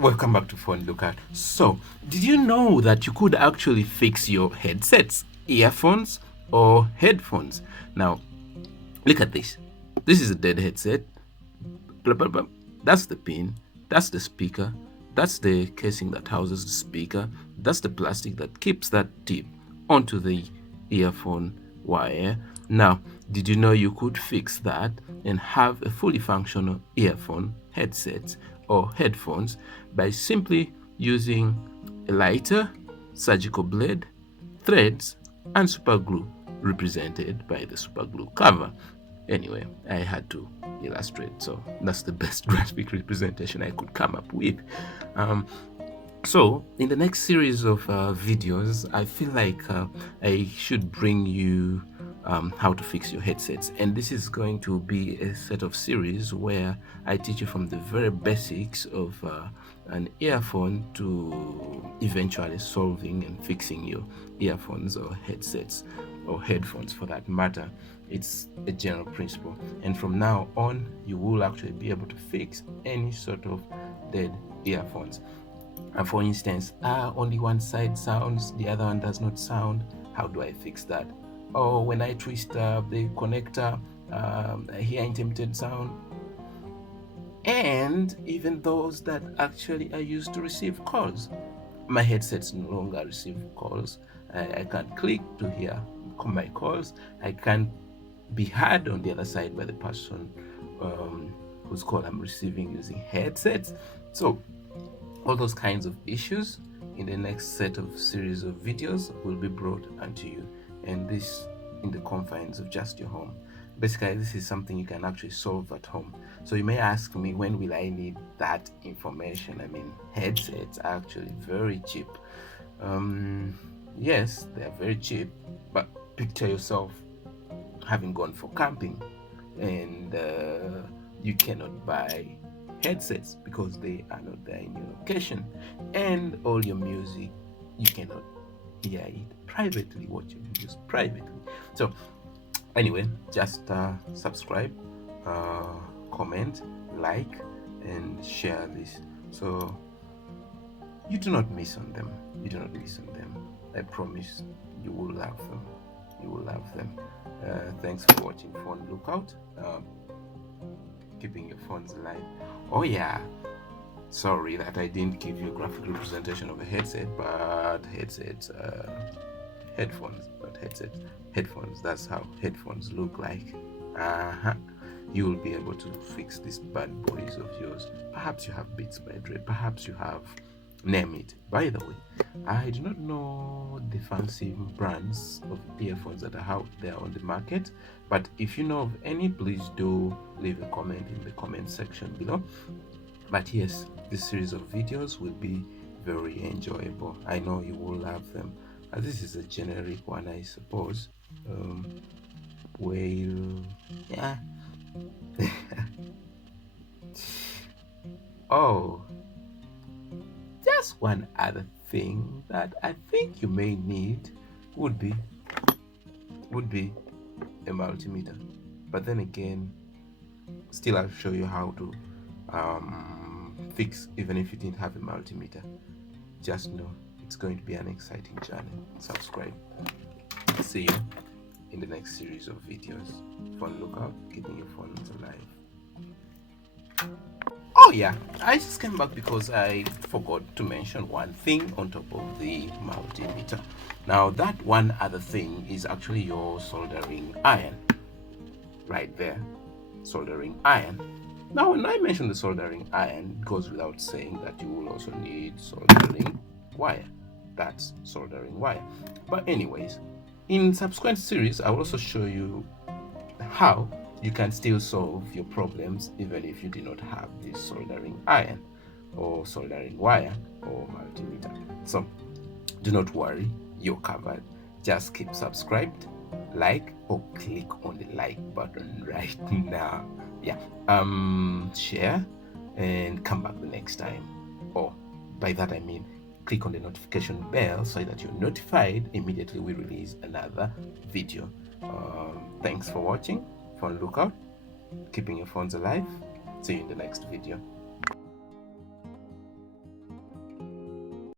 Welcome back to Phone Lookout. So, did you know that you could actually fix your headsets, earphones, or headphones? Now, look at this. This is a dead headset. Blah, blah, blah. That's the pin. That's the speaker. That's the casing that houses the speaker. That's the plastic that keeps that tip onto the earphone wire. Now, did you know you could fix that and have a fully functional earphone, headset, or headphones by simply using a lighter, surgical blade, threads, and super glue, represented by the super glue cover. Anyway, I had to illustrate, so that's the best graphic representation I could come up with. So in the next series of videos, I feel like I should bring you how to fix your headsets, and this is going to be a set of series where I teach you from the very basics of an earphone to eventually solving and fixing your earphones or headsets or headphones for that matter. It's a general principle, and from now on you will actually be able to fix any sort of dead earphones. And for instance, only one side sounds, the other one does not sound. How do I fix that? Or when I twist the connector, I hear intermittent sound. And even those that actually are used to receive calls. My headsets no longer receive calls. I can't click to hear my calls. I can't be heard on the other side by the person whose call I'm receiving using headsets. So all those kinds of issues in the next set of series of videos will be brought unto you, and this in the confines of just your home. Basically, this is something you can actually solve at home. So you may ask me, when will I need that information? I mean, headsets are actually very cheap. Yes, they are very cheap, but picture yourself having gone for camping and you cannot buy headsets because they are not there in your location, and all your music you cannot hear it privately, watch your videos privately. So anyway, just subscribe, comment, like, and share this so you do not miss on them. I promise you will love them. Thanks for watching Phone Lookout, keeping your phones alive. Oh yeah, sorry that I didn't give you a graphic representation of a headset, but headsets, headphones, not headsets, headphones. That's how headphones look like. You will be able to fix these bad boys of yours. Perhaps you have Beats by Dre, perhaps you have, name it. By the way, I do not know the fancy brands of earphones that are out there on the market, but if you know of any, please do leave a comment in the comment section below. But yes, this series of videos will be very enjoyable. I know you will love them. This is a generic one, I suppose. Well, yeah. Oh, just one other thing that I think you may need would be a multimeter. But then again, still I'll show you how to fix even if you didn't have a multimeter. Just know it's going to be an exciting journey. Subscribe. See you in the next series of videos. Phone Lookout, keeping your phones alive. Oh yeah, I just came back because I forgot to mention one thing on top of the multimeter. Now that one other thing is actually your soldering iron. Right there, soldering iron. Now when I mention the soldering iron, it goes without saying that you will also need soldering wire. That's soldering wire. But anyways, in subsequent series I will also show you how you can still solve your problems even if you do not have this soldering iron or soldering wire or multimeter. So do not worry, you're covered. Just keep subscribed, like, or click on the like button right now. Yeah, share and come back the next time. Or by that I mean click on the notification bell so that you're notified immediately we release another video. Thanks for watching. Phone Lookout, keeping your phones alive. See you in the next video.